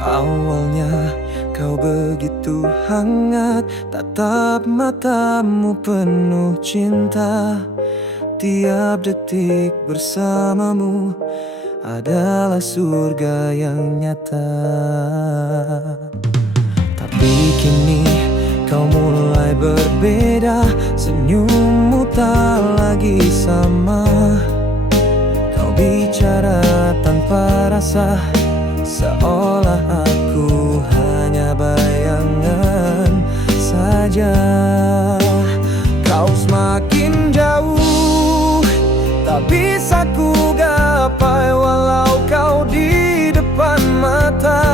Awalnya kau begitu hangat, tatap matamu penuh cinta. Tiap detik bersamamu adalah surga yang nyata. Tapi kini kau mulai berbeda, senyummu tak lagi sama. Kau bicara tanpa rasa, seolah aku hanya bayangan saja. Kau semakin jauh, tak bisa ku gapai walau kau di depan mata.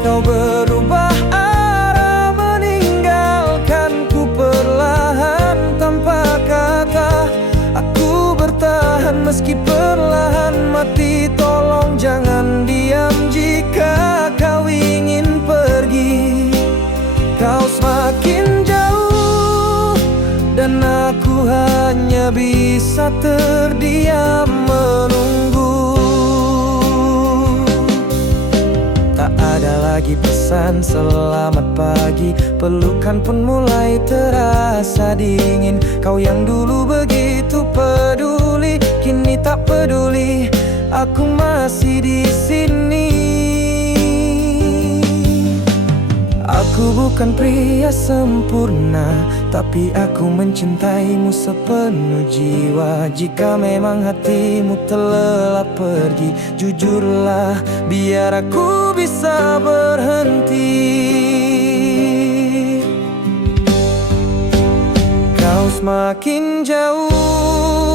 Kau berubah arah, meninggalkanku perlahan tanpa kata. Aku bertahan meski perlahan mati. Tolong jangan diam jika kau ingin pergi. Kau semakin jauh dan aku hanya bisa terdiam menunggu. Tak ada lagi pesan selamat pagi, pelukan pun mulai terasa dingin. Kau yang dulu begitu peduli, kini tak peduli. Aku masih di sini. Aku bukan pria sempurna, tapi aku mencintaimu sepenuh jiwa. Jika memang hatimu telah pergi, jujurlah biar aku bisa berhenti. Kau semakin jauh,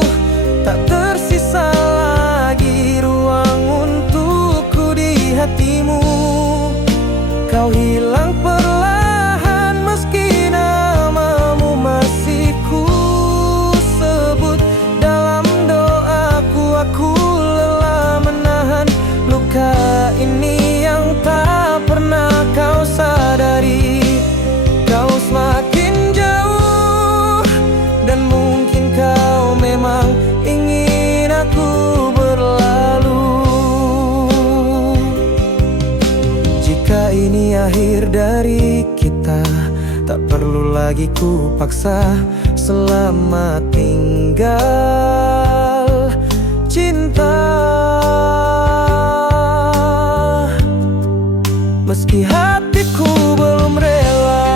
tak tersisa lagi ruang untukku di hatimu. Kau hilang perlahan meski namamu masih ku sebut dalam doaku. Aku lelah menahan luka ini yang tak pernah kau sadari. Kau semakin jauh dan mungkin kau memang ingin aku berlalu. Jika ini akhir dari kita, tak perlu lagi ku paksa. Selamat tinggal cinta. Meski hatiku belum rela.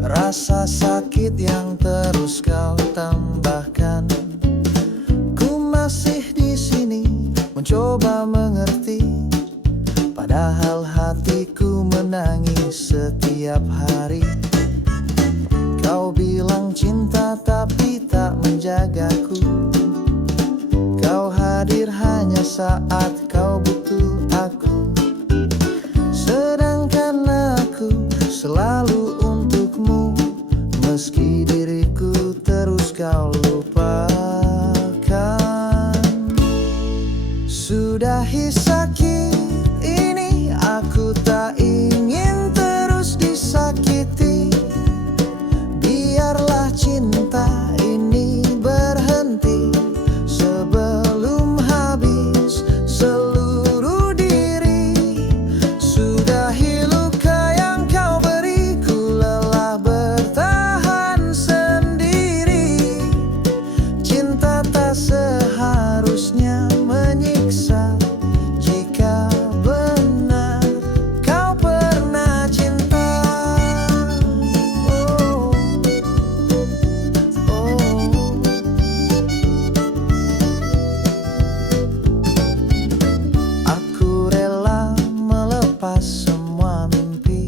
Rasa sakit yang terus kau tambahkan. Ku masih di sini mencoba mengerti, padahal hatiku menangis setiap hari. Kau bilang cinta tapi tak menjagaku. Kau hadir hanya saat kau butuh aku, sedangkan aku selalu untukmu. Meski diriku terus kau lupakan. Sudahi sakit ini, aku tak ingin terus disakiti. Biarlah cinta ini berhenti sebelum habis seluruh diri. Sudahi luka yang kau beri, ku lelah bertahan sendiri. Cinta tak seharusnya menyiksa. Jika benar kau pernah cinta, oh, oh. Aku rela melepas semua mimpi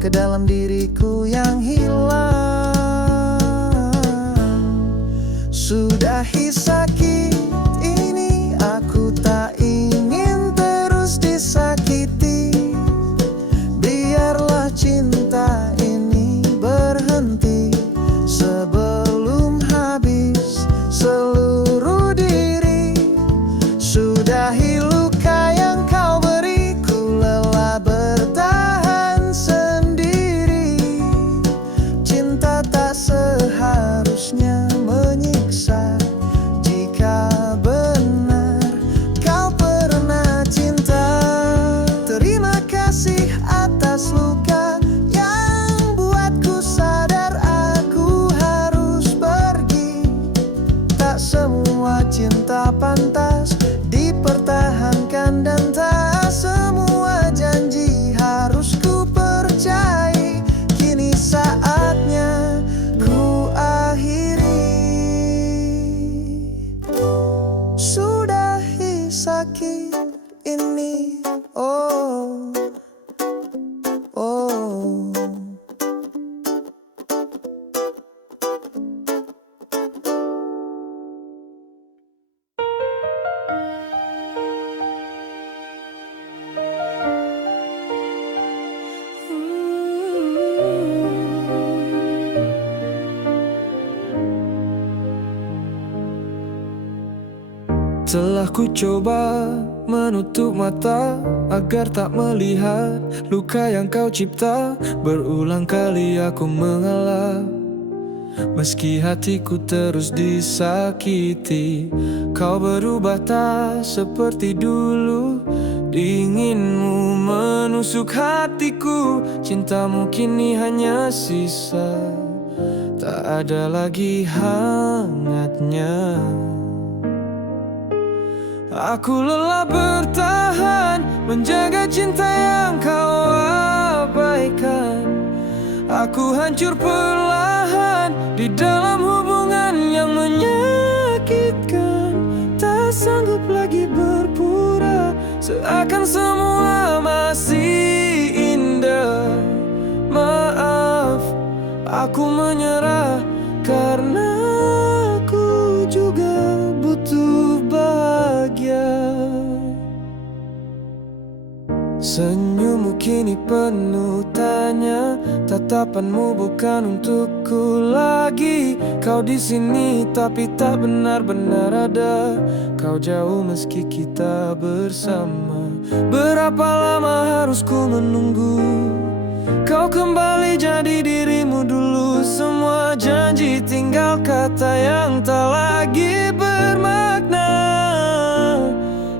ke dalam diriku yang hilang. Sudahi sakit ini, aku tak ingin terus disakiti. Biarlah cinta ini berhenti sebelum habis seluruh diri. Sudahi luka yang kau beri, ku lelah bertahan sendiri. Cinta tak seharusnya menyiksa. Jika benar kau pernah cinta, terima kasih atas luka yang buatku sadar aku harus pergi. Tak semua cinta pantas dipertahankan, dan tak semua janji harus ku percayai. Kini saatnya ku akhiri. Sudahi sakit ini, oh, oh. Telah ku coba menutup mata agar tak melihat luka yang kau cipta. Berulang kali aku mengalah, meski hatiku terus disakiti. Kau berubah tak seperti dulu, dinginmu menusuk hatiku. Cintamu kini hanya sisa, tak ada lagi hangatnya. Aku lelah bertahan, menjaga cinta yang kau abaikan. Aku hancur perlahan di dalam hubungan yang menyakitkan. Tak sanggup lagi berpura, seakan semua masih indah. Maaf, aku menyerah karena aku juga butuh bahagia. Senyummu kini penuh tanya, tatapanmu bukan untukku lagi. Kau di sini tapi tak benar-benar ada. Kau jauh meski kita bersama. Berapa lama harus ku menunggu kau kembali jadi dirimu dulu? Semua janji tinggal kata yang tak lagi bermakna.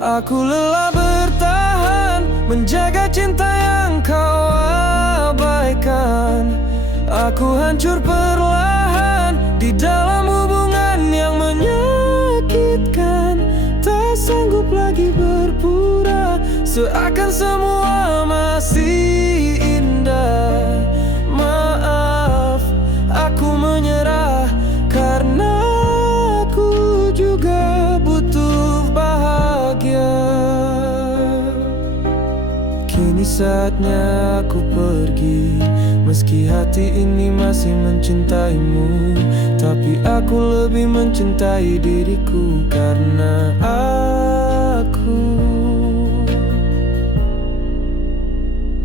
Aku lelah bertahan, menjaga cinta yang kau abaikan. Aku hancur perlahan di dalam hubungan yang menyakitkan. Tak sanggup lagi berpura, seakan semua masih indah. Maaf, aku menyerah karena aku juga butuh bahagia. Kini saatnya aku pergi, meski hati ini masih mencintaimu. Tapi aku lebih mencintai diriku karena aku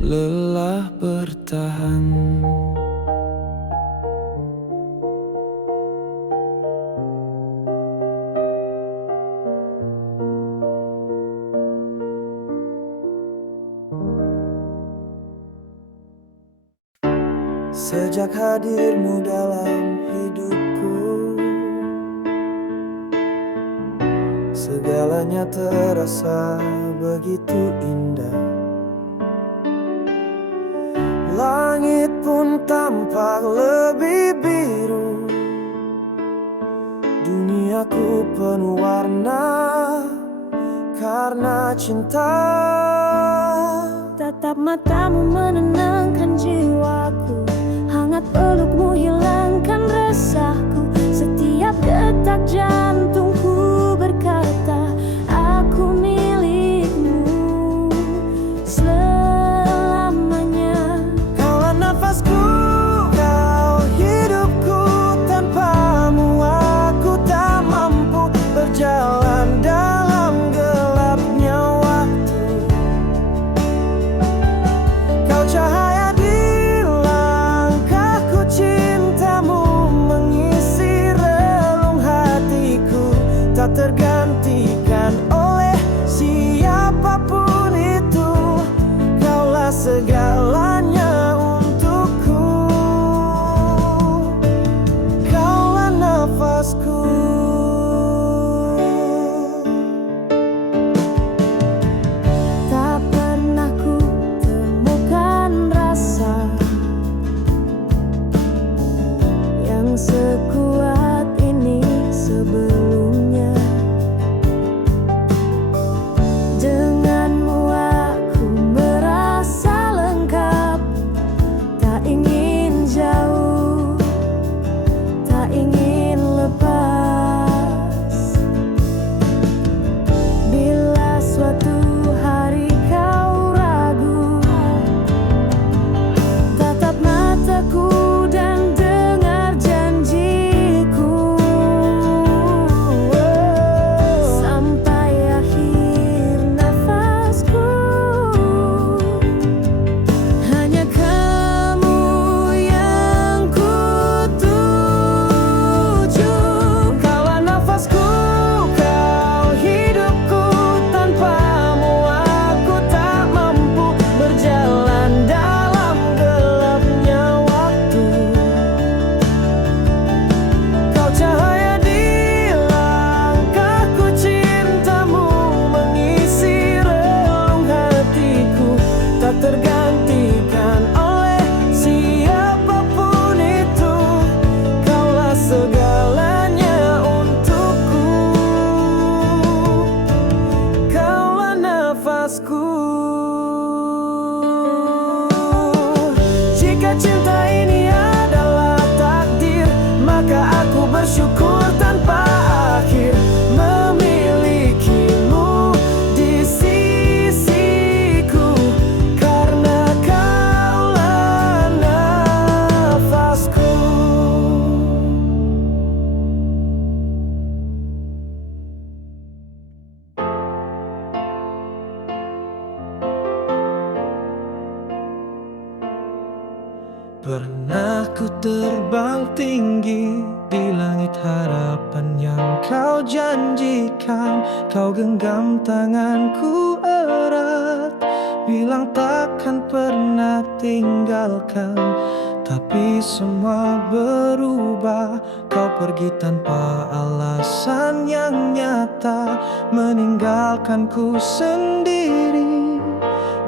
lelah bertahan. Sejak hadirmu dalam hidupku, segalanya terasa begitu indah. Langit pun tampak lebih biru, duniaku penuh warna karena cinta. Tatap matamu menenangkan jiwaku, hangat pelukmu hilangkan resahku. Setiap detak jantungku berkata, aku milikmu selamanya. Kaulah segalanya untukku. Kaulah nafasku. Tak pernah ku temukan rasa yang sekuat ini sebelumnya. Denganmu aku merasa lengkap, tak ingin jauh, tak ingin lepas. Bila suatu hari kau ragu, tatap mataku dan dengar janjiku. Sampai akhir nafasku, hanya kamu yang ku tuju. Kaulah nafasku, kau hidupku. Tanpamu aku tak mampu berjalan dalam gelapnya waktu. Kau cahaya di langkahku, cintamu mengisi relung hatiku. Tak tergantikan oleh siapapun itu. Kaulah segalanya untukku. Kaulah nafasku. Jika cinta ini adalah takdir, maka aku bersyukur tanpa akhir memilikimu di sisiku. Karena kaulah nafasku. Pernah ku terbang tinggi di langit harapan yang kau janjikan. Kau genggam tanganku erat, bilang takkan pernah tinggalkan. Tapi semua berubah, kau pergi tanpa alasan yang nyata, meninggalkanku sendiri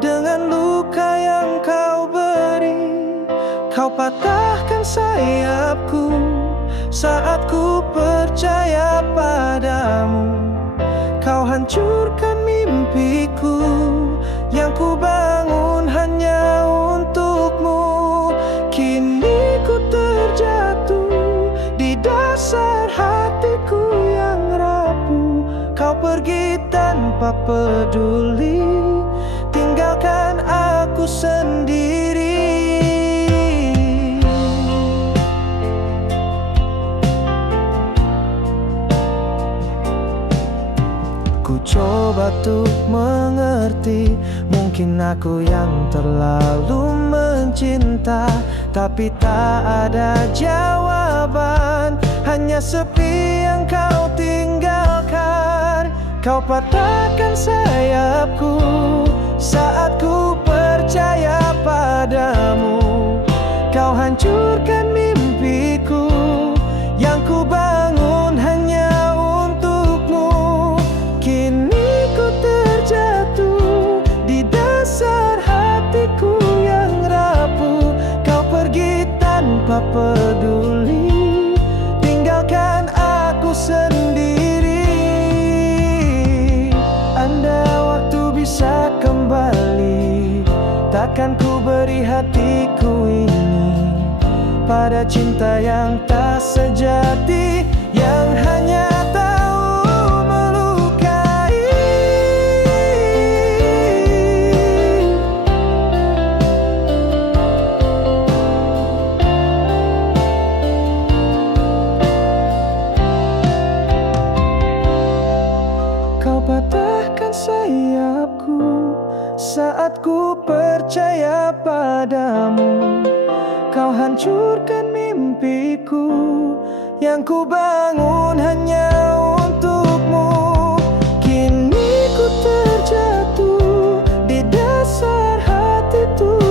dengan luka yang kau beri. Kau patahkan sayapku saat ku percaya padamu. Kau hancurkan mimpiku yang ku bangun hanya untukmu. Kini ku terjatuh di dasar hatiku yang rapuh. Kau pergi tanpa peduli, tinggalkan aku sendiri. Ku coba untuk mengerti, mungkin aku yang terlalu mencinta, tapi tak ada jawaban, hanya sepi yang kau tinggalkan. Kau patahkan sayapku saat ku percaya padamu. Kau hancurkan mimpiku yang ku bangun hanya untukmu. Kini ku terjatuh di dasar hatiku yang rapuh. Kau pergi tanpa peduli, tinggalkan aku sendiri. Andai waktu bisa kembali, takkan ku beri hatiku ini pada cinta yang tak sejati, yang hanya tahu melukai. Kau patahkan sayapku saat ku percaya padamu. Kau hancurkan mimpiku yang ku bangun hanya untukmu. Kini ku terjatuh di dasar hatiku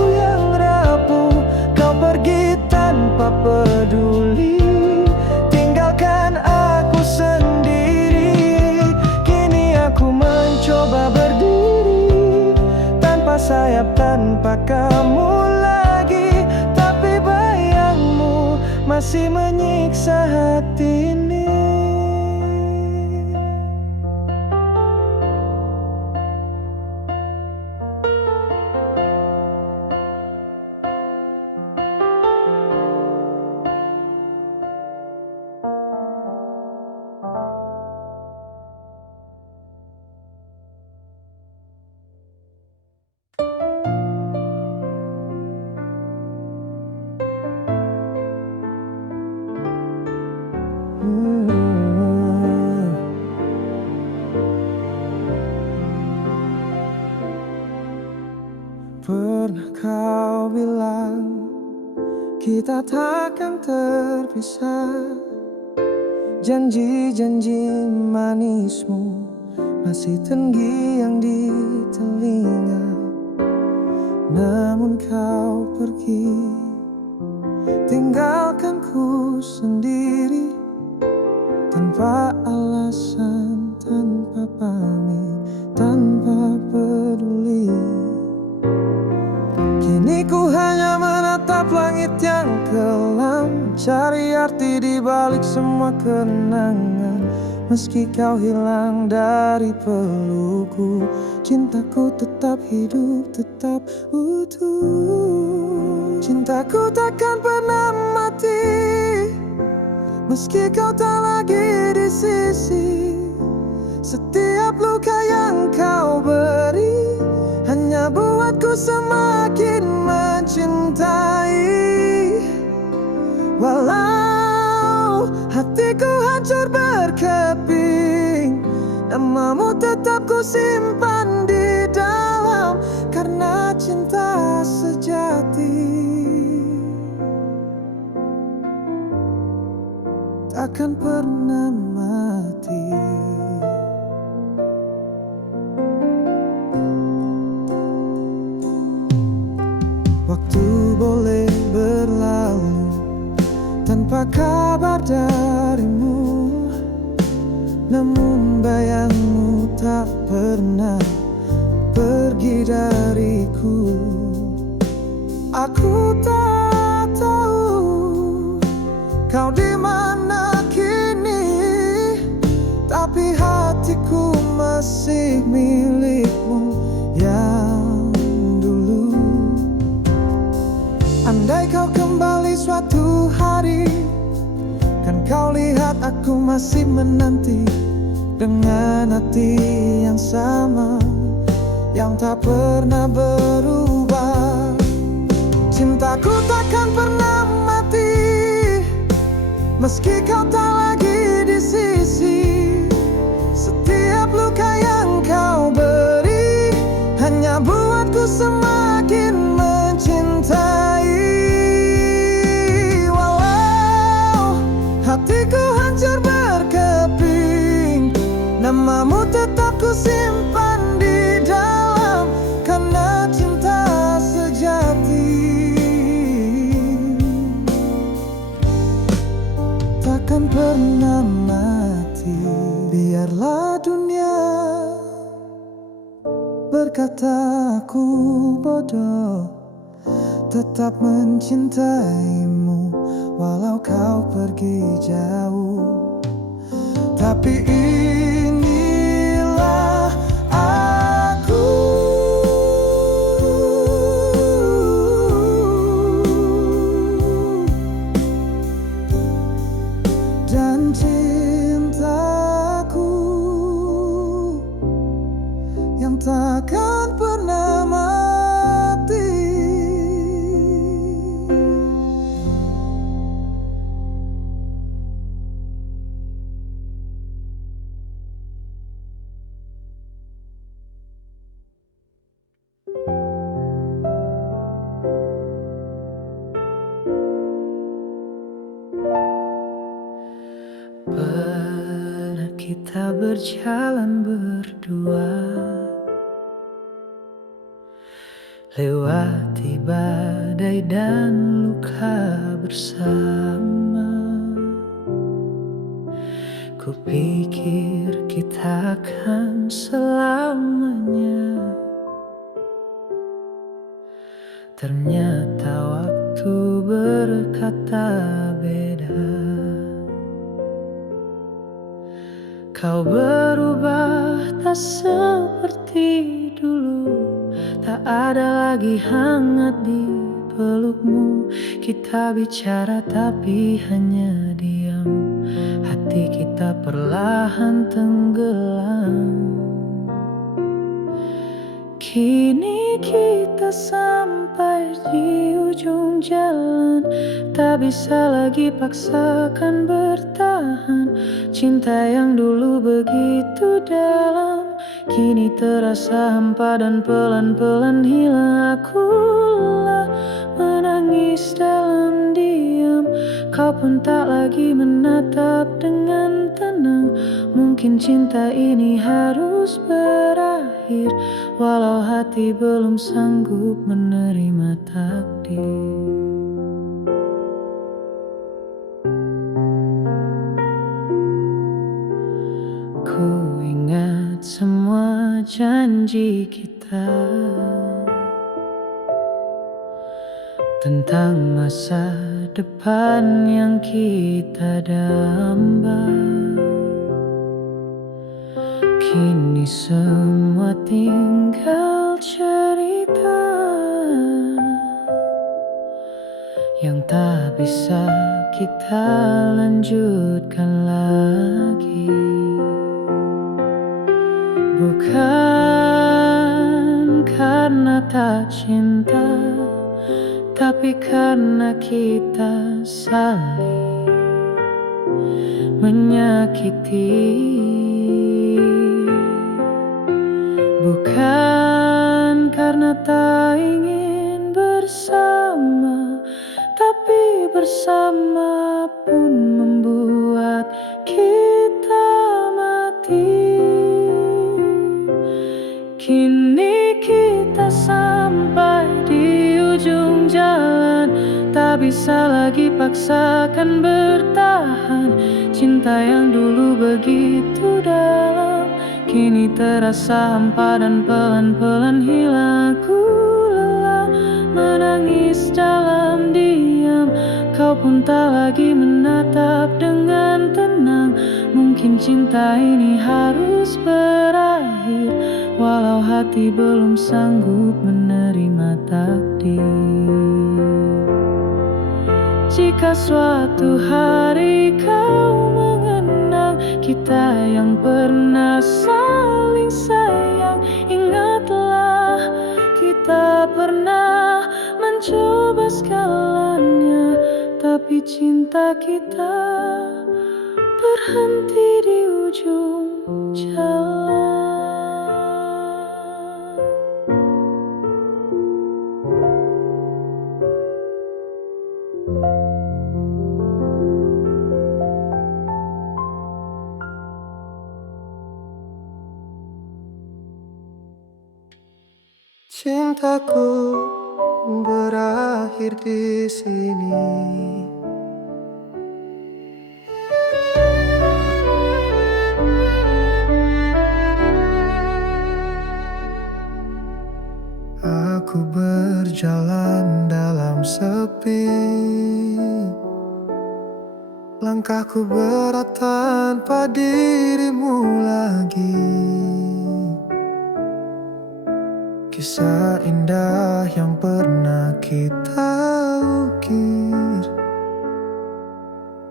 bersayap tanpa kamu lagi, tapi bayangmu masih menyiksa hati ini. Pernah kau bilang kita takkan terpisah, janji-janji manismu masih terngiang di telinga. Namun kau pergi, tinggalkan ku sendiri, tanpa alasan, tanpa pamit, tanpa peduli. Kini ku hanya menatap langit yang kelam, cari arti di balik semua kenangan. Meski kau hilang dari pelukku, cintaku tetap hidup, tetap utuh. Cintaku takkan pernah mati, meski kau tak lagi di sisi. Setiap luka yang kau beri hanya buatku semakin mencintai. Walau hatiku hancur berkeping, namamu tetap ku simpan di dalam, karena cinta sejati takkan pernah mati. Waktu boleh berlalu tanpa kabar darimu, namun bayangmu tak pernah pergi dariku. Aku tak tahu kau di mana kini, tapi hatiku masih milikmu yang dulu. Andai kau kembali suatu hari, kan kau lihat aku masih menanti, dengan hati yang sama, yang tak pernah berubah. Cintaku takkan pernah mati, meski kau tak lagi di sisi. Setiap luka yang kau beri hanya buatku semakin mencintai. Walau hatiku hancur berkeping, namamu tetap ku simpan di dalam, karena cinta sejati takkan pernah mati. Biarlah dunia berkata aku bodoh, tetap mencintaimu walau kau pergi jauh. Tapi inilah aku, dan cintaku yang takkan pernah mati. Pernah kita berjalan berdua, lewati badai dan luka bersama. Kupikir kita akan selamanya, Ternyata waktu berkata beda. Kau berubah tak seperti dulu, tak ada lagi hangat di pelukmu. Kita bicara tapi hanya diam, hati kita perlahan tenggelam. Kini kita sampai di ujung jalan, tak bisa lagi paksakan bertahan. Cinta yang dulu begitu dalam, kini terasa hampa dan pelan-pelan hilang. Akulah menangis dalam diam, kau pun tak lagi menatap dengan tenang. Mungkin cinta ini harus berakhir, walau hati belum sanggup menerima takdir. Ku ingat semua janji kita tentang masa depan yang kita damba. Kini semua tinggal cerita yang tak bisa kita lanjutkan lagi. Bukan karena tak cinta, tapi karena kita saling menyakiti. Bukan karena tak ingin bersama, tapi bersama pun membuat kita mati. Kini kita sampai di ujung jalan, tak bisa lagi paksakan bertahan. Cinta yang dulu begitu dalam, kini terasa hampa dan pelan-pelan hilang. Aku lelah menangis dalam diam, kau pun tak lagi menatap dengan tenang. Mungkin cinta ini harus berakhir, walau hati belum sanggup menerima takdir. Jika suatu hari kau mengenang kita yang pernah saling sayang, ingatlah kita pernah mencoba segalanya, tapi cinta kita berhenti di ujung jalan. Cintaku berakhir di sini. Aku berjalan dalam sepi, langkahku berat tanpa dirimu lagi. Kisah indah yang pernah kita ukir,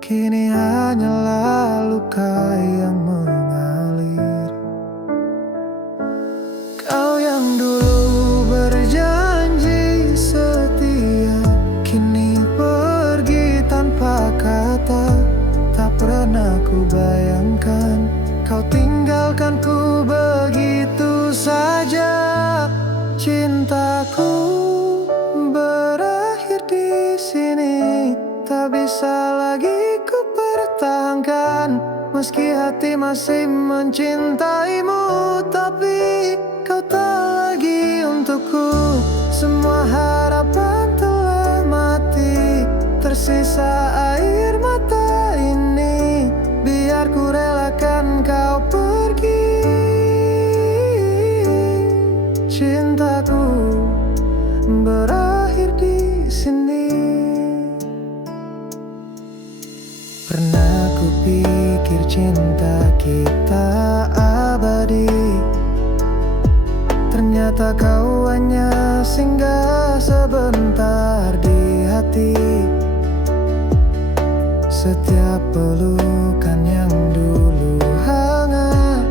kini hanyalah luka yang mengalir. Kau yang dulu berjanji setia, kini pergi tanpa kata. Tak pernah ku bayangkan kau tinggalkanku begitu saja. Cintaku berakhir di sini, tak bisa lagi ku pertahankan. Meski hati masih mencintaimu, tapi kau tak lagi untukku. Semua harapan telah mati, tersisa air mata ini. Biar ku relakan kau pergi. Cintaku berakhir sini. Pernah kupikir cinta kita abadi, ternyata kau hanya singgah sebentar di hati. Setiap pelukan yang dulu hangat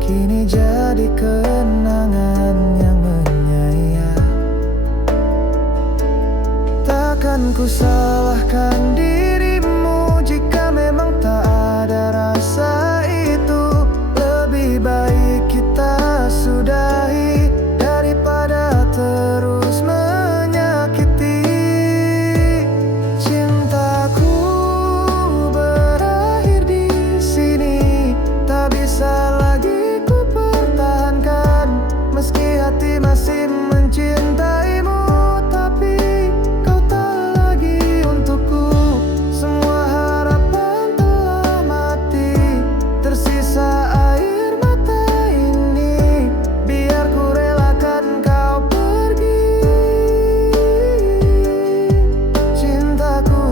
kini jadi kenangan yang menyayat. Takkan ku salahkan dirimu jika memang tak ada rasa itu. Lebih baik kita sudahi daripada terus menyakiti. Cintaku berakhir di sini, tak bisa lagi ku pertahankan. Meski hati masih mencintaimu, tapi kau tak lagi untukku. Semua harapan telah mati, tersisa air mata ini. Biar ku relakan kau pergi. Cintaku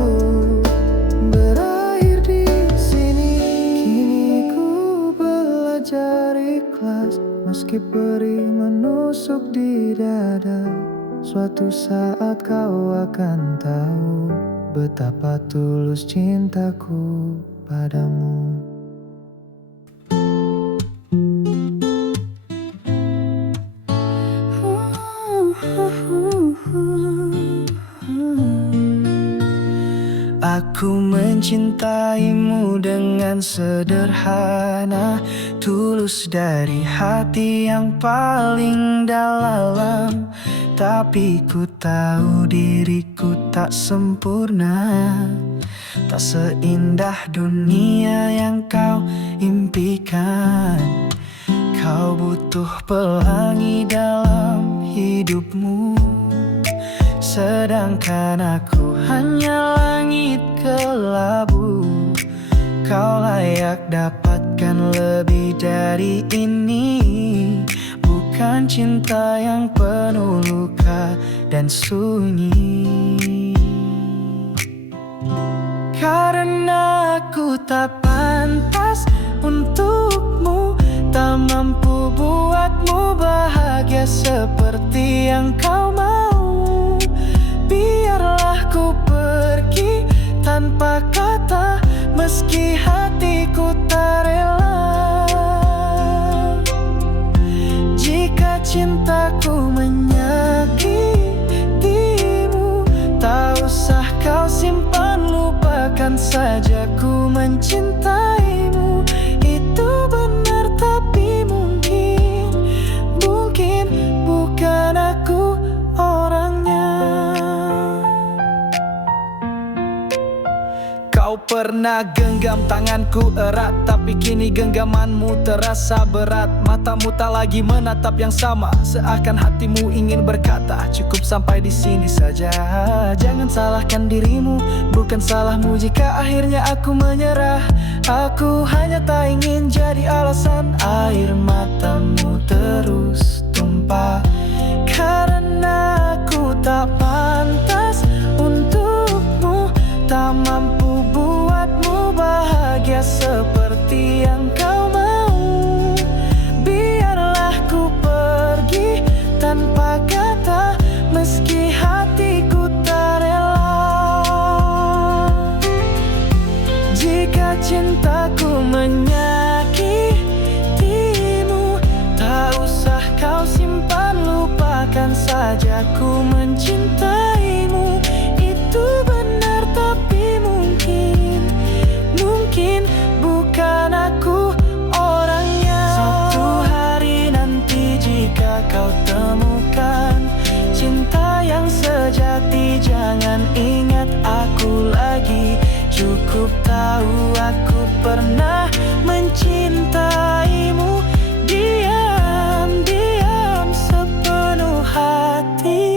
berakhir di sini. Kini ku belajar ikhlas, meski perih menusuk di dada. Suatu saat kau akan tahu betapa tulus cintaku padamu. Aku mencintaimu dengan sederhana, tulus dari hati yang paling dalam. Tapi ku tahu diriku tak sempurna, tak seindah dunia yang kau impikan. Kau butuh pelangi dalam hidupmu, sedangkan aku hanya langit kelabu. Kau layak dapatkan lebih dari ini, bukan cinta yang penuh luka dan sunyi. Karena aku tak pantas untukmu, tak mampu buatmu bahagia seperti yang kau mau. Biarlah ku pergi tanpa kata, meski hatiku tak rela. Jika cintaku menyakitimu, tak usah kau simpan, lupakan saja ku mencintaimu. Itu benar tapi mungkin bukan aku orangnya. Kau pernah genggam tanganku erat, tapi kini genggamanmu terasa berat. Matamu tak lagi menatap yang sama, seakan hatimu ingin berkata, cukup sampai di sini saja. Jangan salahkan dirimu, bukan salahmu jika akhirnya aku menyerah. Aku hanya tak ingin jadi alasan air matamu terus tumpah. Karena aku tak pantas untukmu, tak mampu buatmu bahagia seperti yang kau mau. Biarlah ku pergi tanpa kata, meski hatiku tak rela. Jika cintaku menyakitimu, tak usah kau simpan, lupakan saja ku mencintaimu. Itu benar tapi mungkin bukan aku orangnya. Satu hari nanti jika kau temukan cinta yang sejati, jangan ingat aku lagi. Cukup tahu aku pernah mencintaimu, diam-diam sepenuh hati.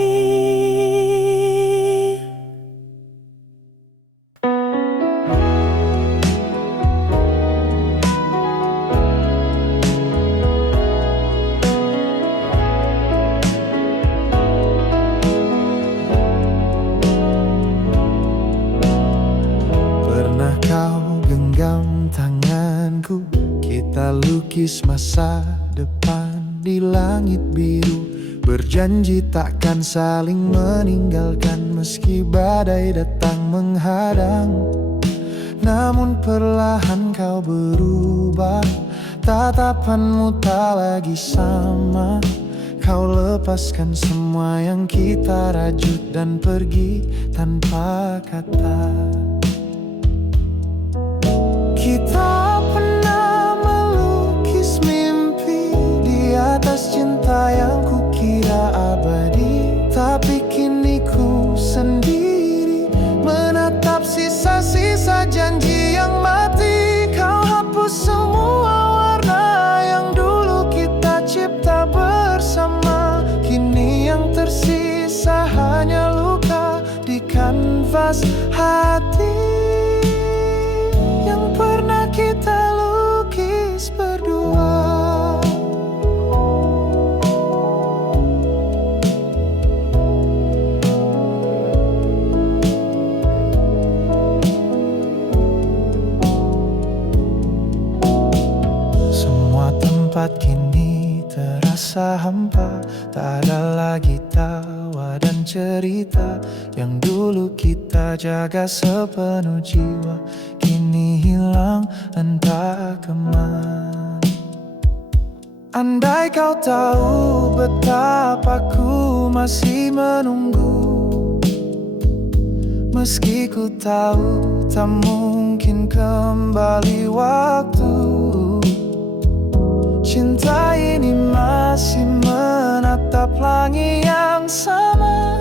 melukis masa depan di langit biru. Berjanji takkan saling meninggalkan meski badai datang menghadang. Namun perlahan kau berubah, tatapanmu tak lagi sama. Kau lepaskan semua yang kita rajut dan pergi tanpa kata. Kita pernah melukis mimpi di atas cinta yang kukira abadi. Tapi kini ku sendiri menatap sisa-sisa janji yang mati. Kau hapus semua warna yang dulu kita cipta bersama. Kini yang tersisa hanya luka di kanvas hati yang pernah kita lukis berdua. Semua tempat kini terasa hampa. Tak ada lagi tawa dan cerita yang dulu kita jaga sepenuh jiwa. Kini hilang entah kemana. Andai kau tahu betapa ku masih menunggu, meski ku tahu tak mungkin kembali waktu. Cinta ini masih menatap langit yang sama,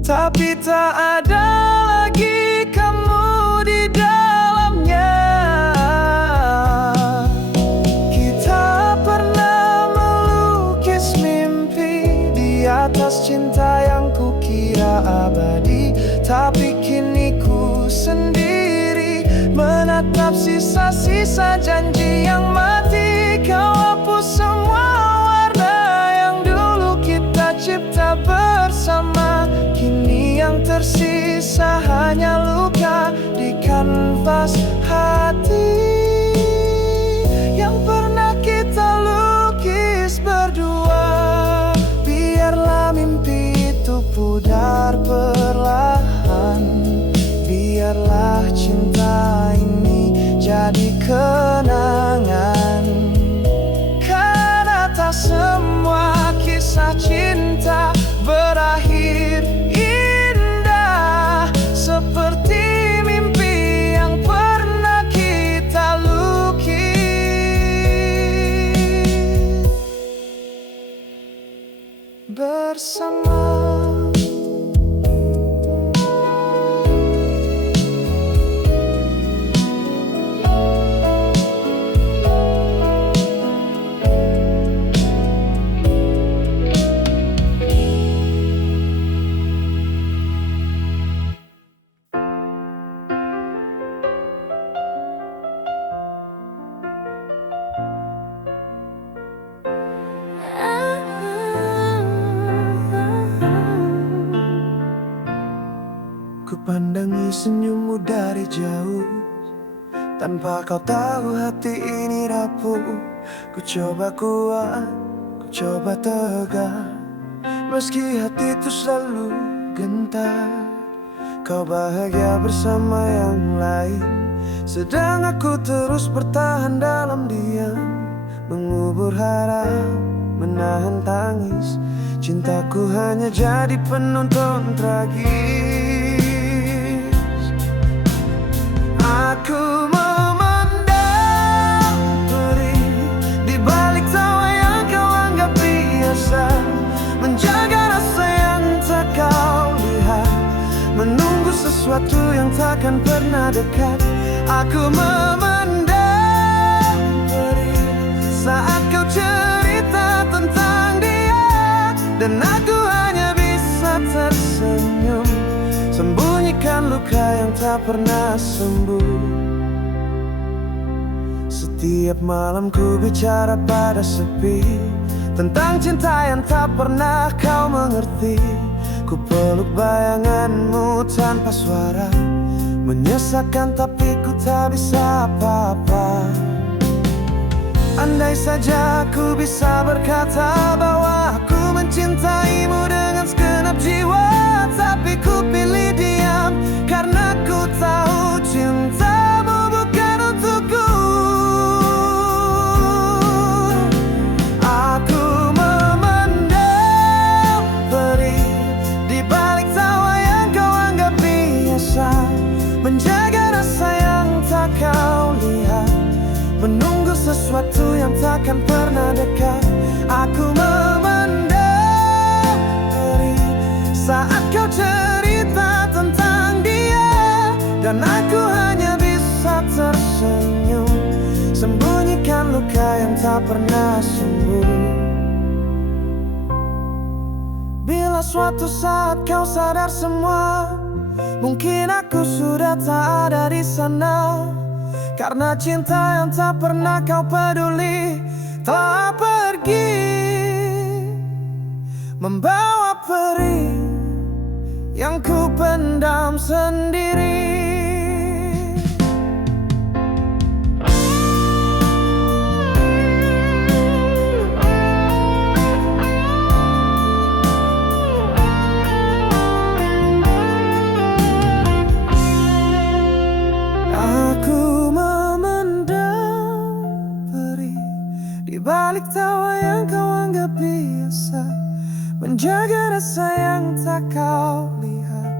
tapi tak ada lagi kamu di dalamnya. Kita pernah melukis mimpi di atas cinta yang kukira abadi. Tapi kini ku sendiri menatap sisa-sisa janji yang mati. Kau hapus semua warna yang dulu kita cipta bersama. Kini yang tersisa hanya luka di kanvas hati yang pernah kita lukis berdua. Biarlah mimpi itu pudar perlahan. Biarlah cinta ini jadi kenangan. Karena tak semua kisah cinta berakhir indah seperti mimpi yang pernah kita lukis bersama. Ku pandangi senyummu dari jauh, tanpa kau tahu hati ini rapuh. Ku coba kuat, ku coba tegar, meski hati itu selalu gentar. Kau bahagia bersama yang lain, sedang aku terus bertahan dalam diam. Mengubur harap, menahan tangis, cintaku hanya jadi penonton tragis. Aku memandang perih di balik tawa yang kau anggap biasa, menjaga rasa yang tak kau lihat, menunggu sesuatu yang takkan pernah dekat. Aku memandang perih saat kau cerita tentang dia, dan aku hanya bisa tersenyum, sembunyikan luka yang tak pernah sembuh. Setiap malam ku bicara pada sepi tentang cinta yang tak pernah kau mengerti. Ku peluk bayanganmu tanpa suara, menyesakan tapi ku tak bisa apa-apa. Andai saja aku bisa berkata bahwa aku mencintaimu dengan segenap jiwa, tapi ku pilih diam karena ku tahu cintamu bukan untukku. Aku memendam perih di balik tawa yang kau anggap biasa, menjaga rasa yang tak kau lihat, menunggu sesuatu yang takkan pernah dekat. Aku memendam perih saat kau cerita tentang dia, dan aku hanya bisa tersenyum, sembunyikan luka yang tak pernah sembuh. Bila suatu saat kau sadar semua, mungkin aku sudah tak ada di sana, karena cinta yang tak pernah kau peduli telah pergi, membawa perih yang ku pendam sendiri. Balik tawa yang kau anggap biasa, menjaga rasa yang tak kau lihat,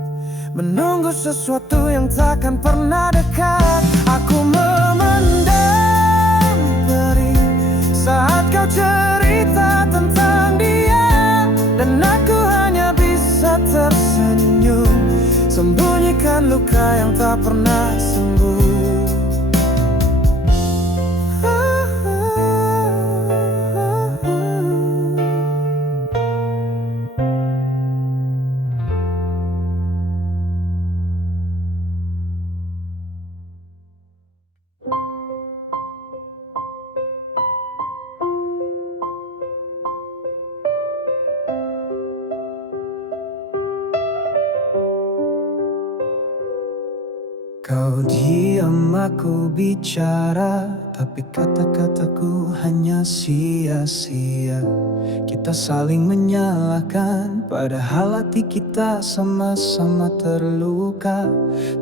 menunggu sesuatu yang takkan pernah dekat. Aku memendam perih saat kau cerita tentang dia, dan aku hanya bisa tersenyum, sembunyikan luka yang tak pernah sembuh. Kau diam, aku bicara, tapi kata-kataku hanya sia-sia. Kita saling menyalahkan, padahal hati kita sama-sama terluka.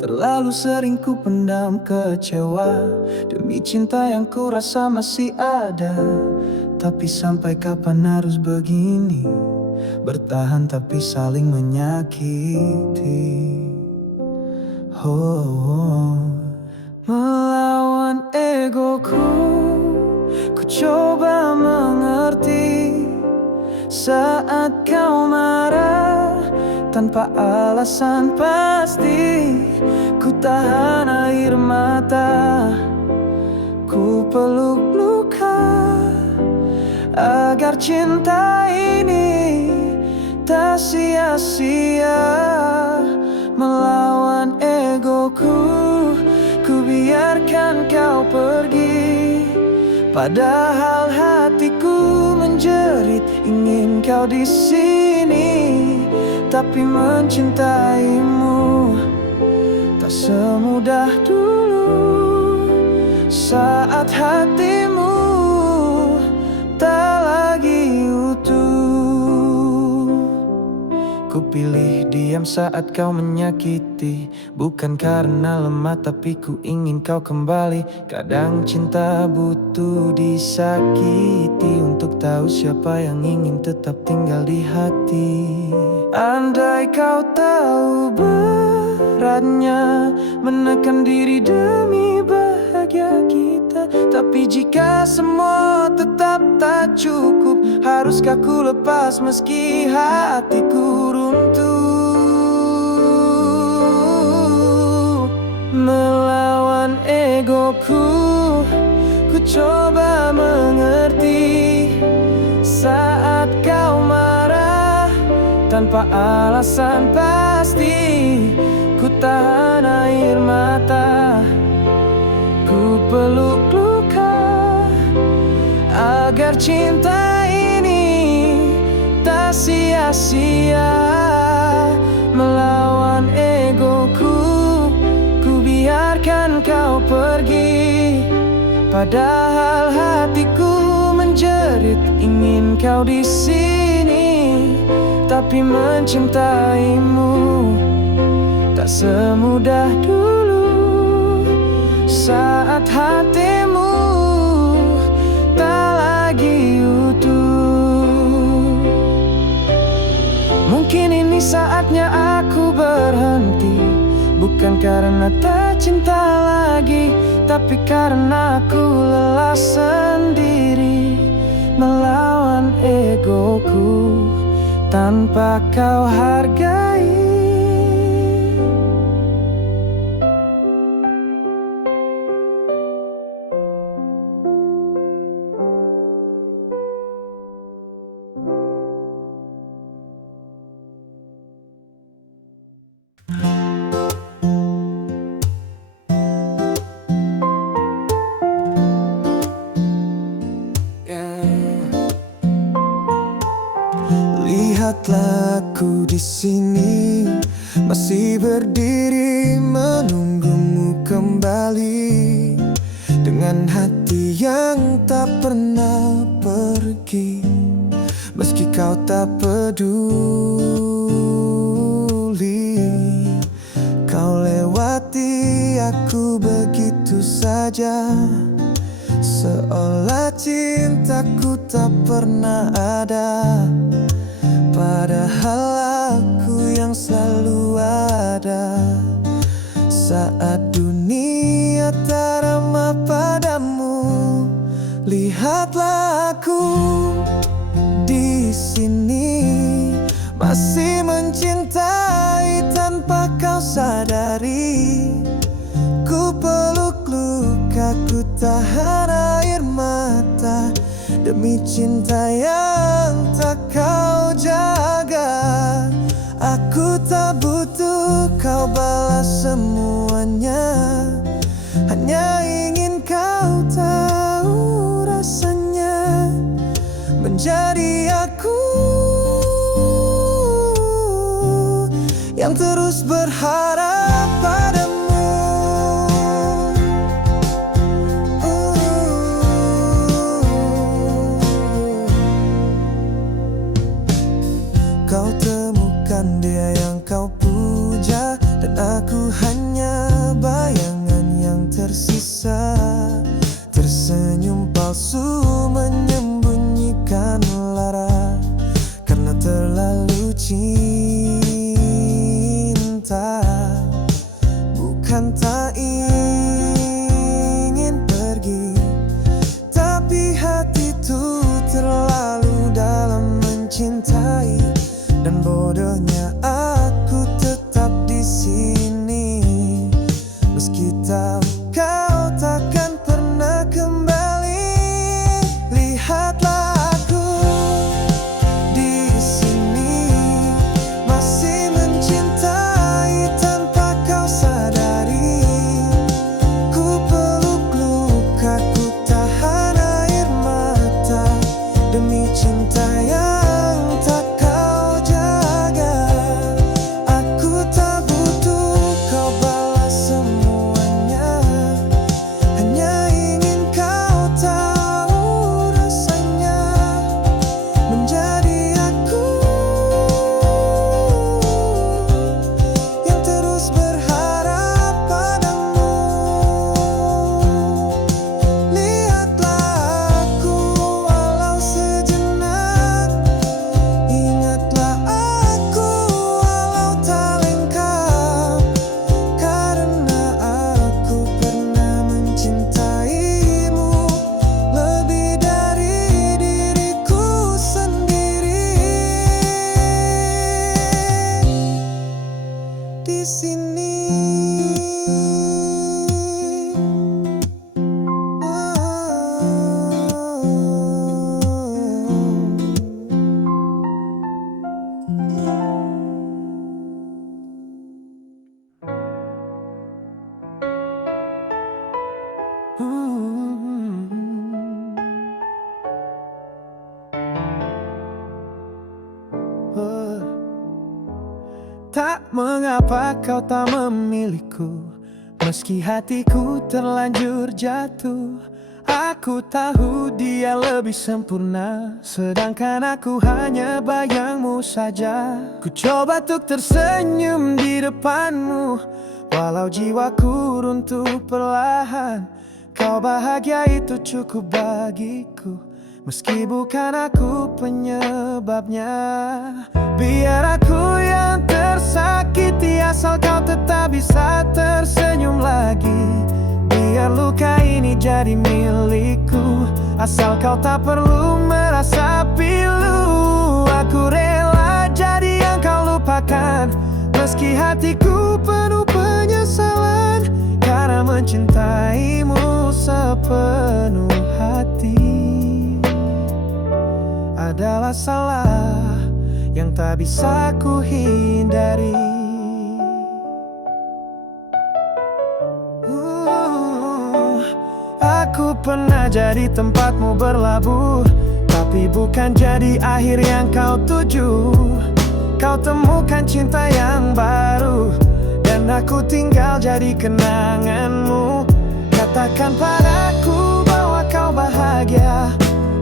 Terlalu sering ku pendam kecewa demi cinta yang ku rasa masih ada. Tapi sampai kapan harus begini, bertahan tapi saling menyakiti. Melawan egoku, ku coba mengerti. Saat kau marah tanpa alasan pasti, ku tahan air mata, ku peluk luka, agar cinta ini tak sia-sia. Melawan egoku, ku biarkan kau pergi, padahal hatiku menjerit ingin kau di sini. Tapi mencintaimu tak semudah dulu, saat hatimu tak lagi utuh. Ku pilih diam saat kau menyakiti, bukan karena lemah tapi ku ingin kau kembali. Kadang cinta butuh disakiti untuk tahu siapa yang ingin tetap tinggal di hati. Andai kau tahu beratnya menekan diri demi bahagia kita, tapi jika semua tetap tak cukup, haruskah ku lepas meski hatiku runtuh? Melawan egoku, ku coba mengerti. Saat kau marah tanpa alasan pasti, ku tahan air mata, ku peluk luka, agar cinta ini tak sia-sia. Melawan egoku, ku biarkan kau pergi, padahal hatiku kau di sini, tapi mencintaimu tak semudah dulu. Saat hatimu tak lagi utuh, mungkin ini saatnya aku berhenti. Bukan karena tak cinta lagi, tapi karena aku lelah sendiri melawan egoku tanpa kau hargai. Lihatlah aku di sini, masih berdiri menunggumu kembali, dengan hati yang tak pernah pergi. Meski kau tak peduli, kau lewati aku begitu saja, seolah cintaku tak pernah ada. Padahal aku yang selalu ada saat dunia tak ramah padamu. Lihatlah aku di sini, masih mencintai tanpa kau sadari. Ku peluk lukaku, tahan air mata demi cinta yang tak kau jaga. Aku tak butuh kau balas semuanya, hanya ingin kau tahu rasanya menjadi aku yang terus berharap padamu. Kau temukan dia yang kau puja, dan aku hanya bayangan yang tersisa. Tersenyum palsu menyembunyikan lara, karena terlalu cinta. Bukan tak ingin pergi, tapi hati itu terlalu dalam mencintai. Dan bodohnya aku tetap di sini, meski tahu kau takkan pernah kembali. Lihatlah aku di sini, masih mencintai tanpa kau sadari. Ku peluk lukaku, tahan air mata demi cinta yang tak di sini. Tak mengapa kau tak memilihku, meski hatiku terlanjur jatuh. Aku Aku tahu dia lebih sempurna, sedangkan aku hanya bayangmu saja. Ku coba untuk tersenyum di depanmu, walau jiwaku runtuh perlahan. Kau bahagia itu cukup bagiku, meski bukan aku penyebabnya. Biar aku yang tersakiti, asal kau tetap bisa tersenyum lagi. Biar luka ini jadi milikku, asal kau tak perlu merasa pilu. Aku rela jadi yang kau lupakan, meski hatiku penuh penyesalan, karena mencintaimu sepenuh hati adalah salah yang tak bisa ku hindari. Aku pernah jadi tempatmu berlabuh, tapi bukan jadi akhir yang kau tuju. Kau temukan cinta yang baru, dan aku tinggal jadi kenanganmu. Katakan padaku bahwa kau bahagia,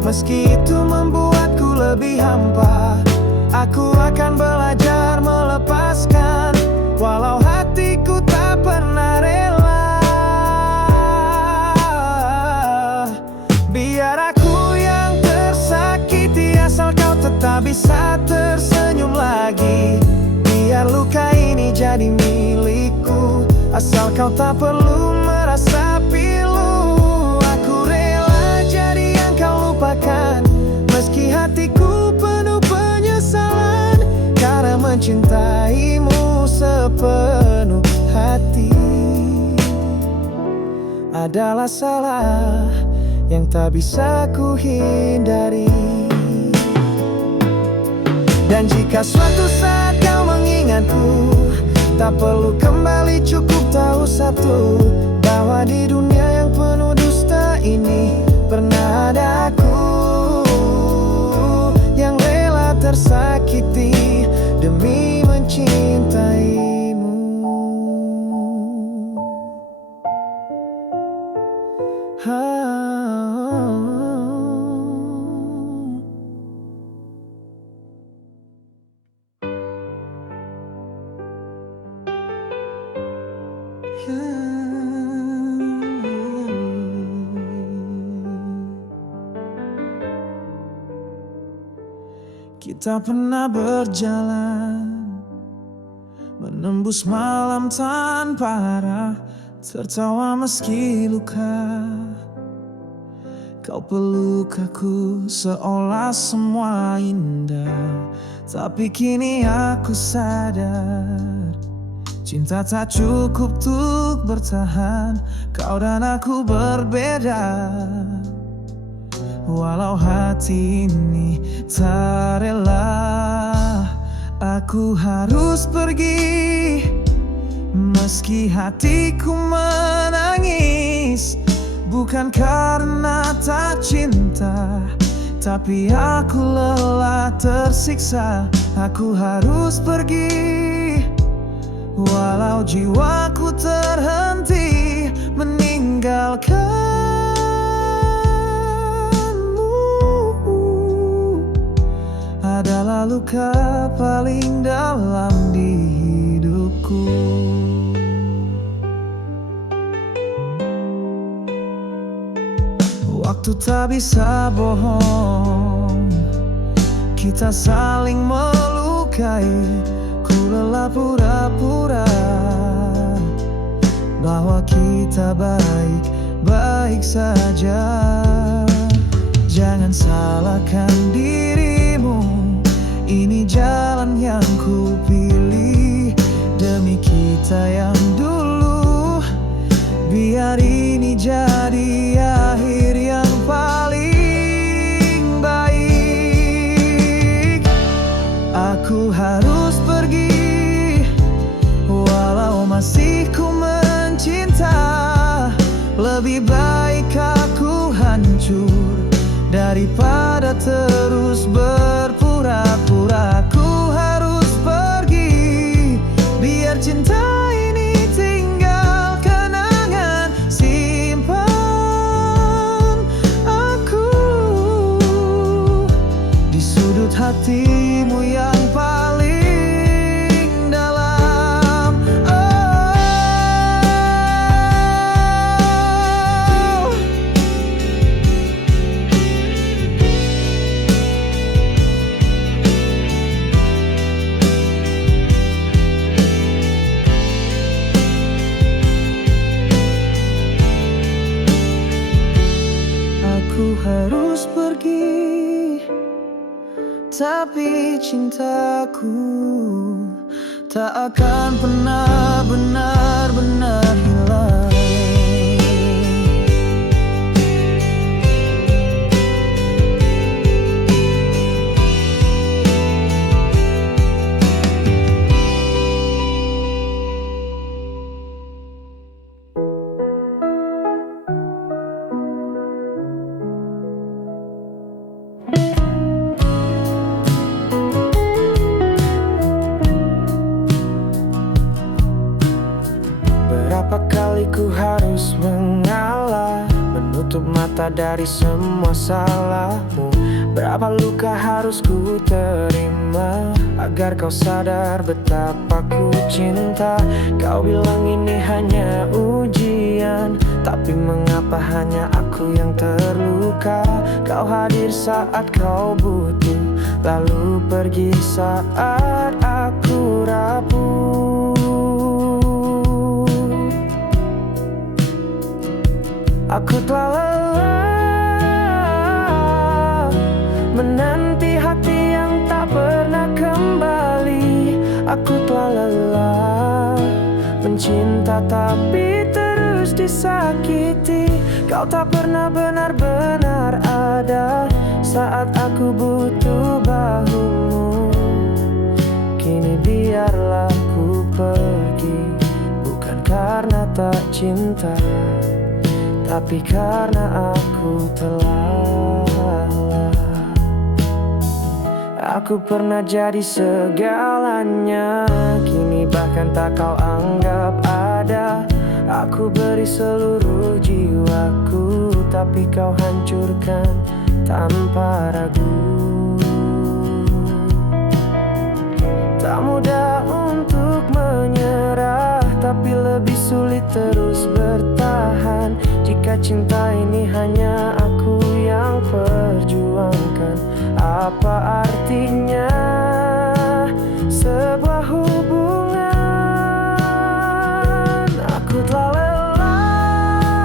meski itu membuatku lebih hampa. Aku akan belajar melepaskan, walau hatiku tak pernah rela. Biar aku yang tersakiti, asal kau tetap bisa tersenyum lagi. Biar luka ini jadi milikku, asal kau tak perlu merasa pilu. Aku rela jadi yang kau lupakan, meski hatiku penuh penyesalan, karena mencintaimu sepenuh hati adalah salah yang tak bisa ku hindari. Dan jika suatu saat kau mengingatku, tak perlu kembali, cukup tahu satu, bahwa di dunia yang penuh dusta ini pernah ada aku yang rela tersakiti demi mencintaimu. Kita pernah berjalan, menembus malam tanpa arah, tertawa meski luka. Kau peluk aku seolah semua indah, tapi kini aku sadar, cinta tak cukup untuk bertahan. Kau dan aku berbeda, walau hati ini tak rela. Aku harus pergi, meski hatiku menangis. Bukan karena tak cinta, tapi aku lelah tersiksa. Aku harus pergi, walau jiwaku terhenti meninggalkanmu. Adalah luka paling dalam di hidupku. Waktu tak bisa bohong, kita saling melukai. Ku lelah pura-pura bahwa kita baik-baik saja. Jangan salahkan dirimu, ini jalan yang ku pilih demi kita yang dulu. Biar ini jadi akhir yang paling baik. Aku harus pergi, walau masih ku mencinta. Lebih baik aku hancur daripada terus berpura-pura. Aku harus pergi, biar cinta ini tinggal kenangan. Simpan sudut hatimu yang paling dalam. Aku harus pergi, tapi cintaku tak akan pernah benar-benar hilang. Berapa kali ku harus mengalah, menutup mata dari semua salahmu. Berapa luka harus ku terima agar kau sadar betapa ku cinta. Kau bilang ini hanya ujian, tapi mengapa hanya aku yang terluka? Kau hadir saat kau butuh, lalu pergi saat aku rapuh. Aku telah lelah menanti hati yang tak pernah kembali. Aku telah lelah mencinta tapi terus disakiti. Kau tak pernah benar-benar ada saat aku butuh bahumu. Kini biarlah ku pergi, bukan karena tak cinta, tapi karena aku telah lelah. Aku pernah jadi segalanya, kini bahkan tak kau anggap ada. Aku beri seluruh jiwaku, tapi kau hancurkan tanpa ragu. Tak mudah untuk menyerah, tapi lebih sulit terus bertahan. Jika cinta ini hanya aku yang perjuangkan, apa artinya sebuah hubungan? Aku telah lelah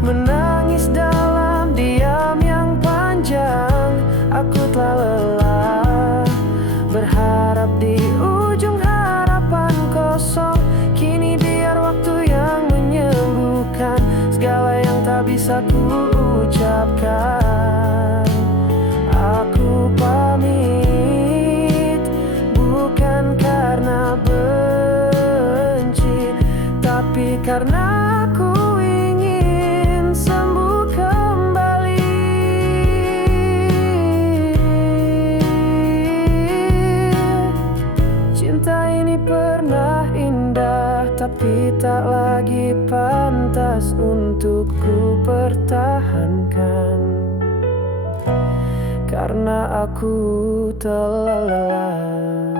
menangis dalam diam yang panjang. Aku telah lelah berharap di ujung harapan kosong. Kini biar waktu yang menyembuhkan segala yang tak bisa ku ucapkan. Aku pamit, bukan karena benci, tapi karena aku ingin sembuh kembali. Cinta ini pernah indah, tapi tak lagi pantas untuk ku pertahankan, karena aku telah lelah.